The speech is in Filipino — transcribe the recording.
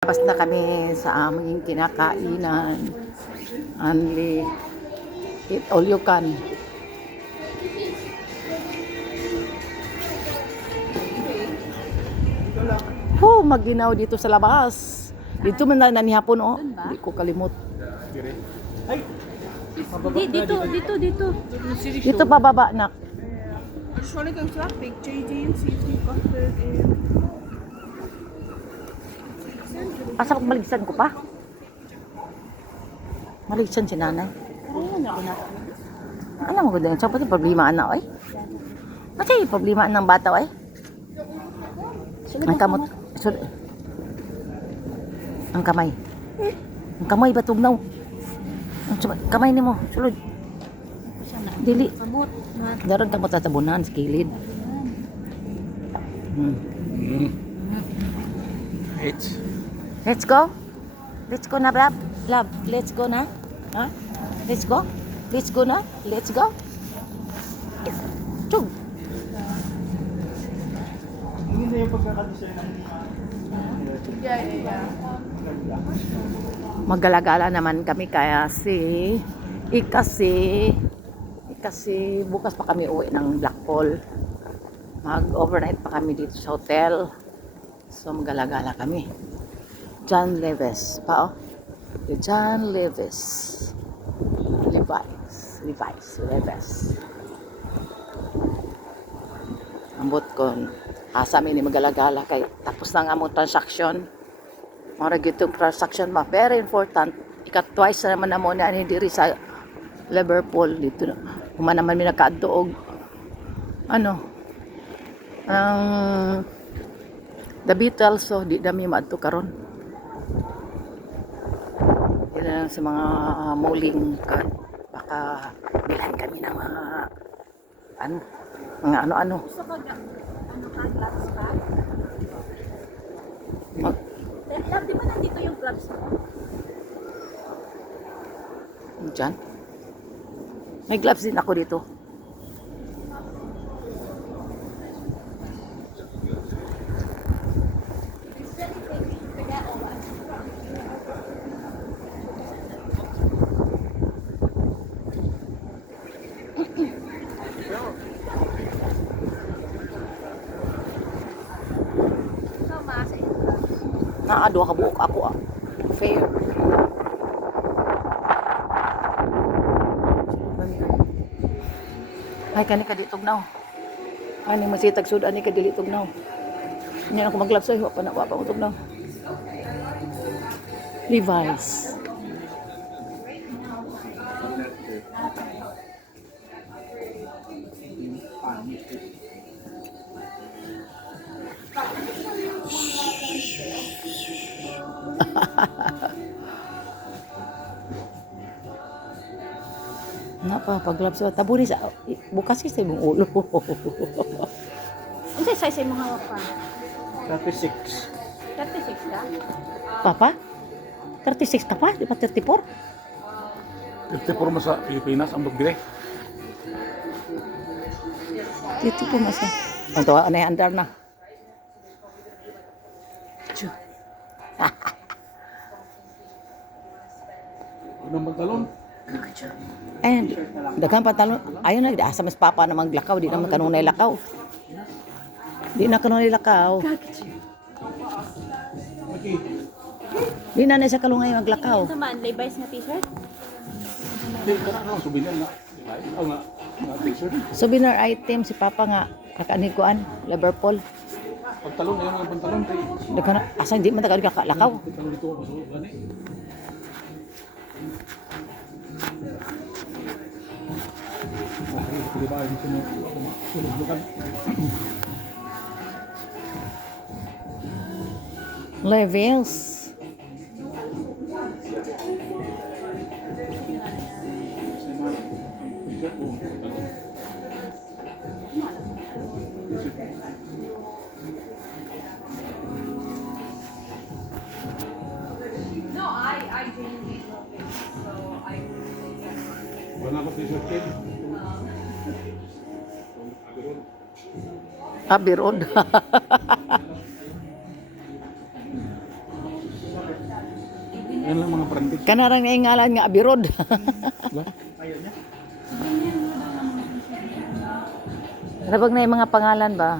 Labas na kami sa aming kinakainan. Only eat all you can. Maginaw dito sa labas. Dito man na nanihapon, oh. Hindi ko kalimot. Dito. Dito pababa, nak. Waarschijnlijk een traffic. JJ en CT achter in. Asa ko maligsan ko pa? Maligsan si nanay. Alam mo ko din, siya pati problema na, oy. Kasi problema ng bata, oy. Ang kamot. Ang kamay. Ang kamay ba tugnaw? Kamay ni mo, sulod. Dili. Darag kamot sa tabunan, sa kilid. Let's go. Let's go na, Blab. Blab, let's go na. Ha? Let's go. Let's go na. Let's go. Chug. Hindi na yung pagkakadesign ng Ja. Maggalagala naman kami kasi bukas pa kami uwi ng Blackpool. Mag-overnight pa kami dito sa hotel. So maggalagala kami. John Lewis pa, oh. The John Lewis. Levi's. Ambot ko. Asa mi ni magalagala kay tapos na nga mo transaction. Mara gitong transaction ma very important. Twice na naman na mo na diri sa Liverpool dito. Kuma naman mi nakaadto og The Beatles, so di dami maadto karon. Yan lang sa mga mauling baka bilhan kami ng mga ano. Gusto ko ka gloves ka? Love, di ba nandito yung gloves mo? Diyan. May gloves din ako dito. Naado ka buok ako fair. Ay kani ka ditog now. Ani masitag sud ani ka dilitog now. Nya ako maglabs ay wa pa utog now. Levi's. Napa paglabs wa taburi sa bukas kasi mong ulo. Ano size mo hawak pa? 36. 36 ka? Papa? 36 ka pa? Di ba 34? 34 mo sa Pilipinas ang bagre. 34 mas na. Ang tawa na andar na. Unang pantalon. Eh, daghang pantalon. Ayun na, asa mas papa na maglakaw. Di naman kanunay lakaw. Di na kanunay lakaw. Okay. Di na sa kalungay maglakaw. Ito man, Levi's na t-shirt? Hindi ka na subinan na. Ikaw nga t-shirt. Souvenir item si papa nga kakanikuan, Liverpool. Pantalon, ayan ang pantalon. Daghang na, asa hindi man tagal kakalakaw. Pantalon dito ako sa gani. Di ba yung sunod-lukan? Levi's. No, I genuinely love it. So I Wala ko t-shirt kayo. Abbey Road. Yan lang mga branded. Kanarang naingalan nga abirod. Ba? Ano bang na yung mga pangalan ba?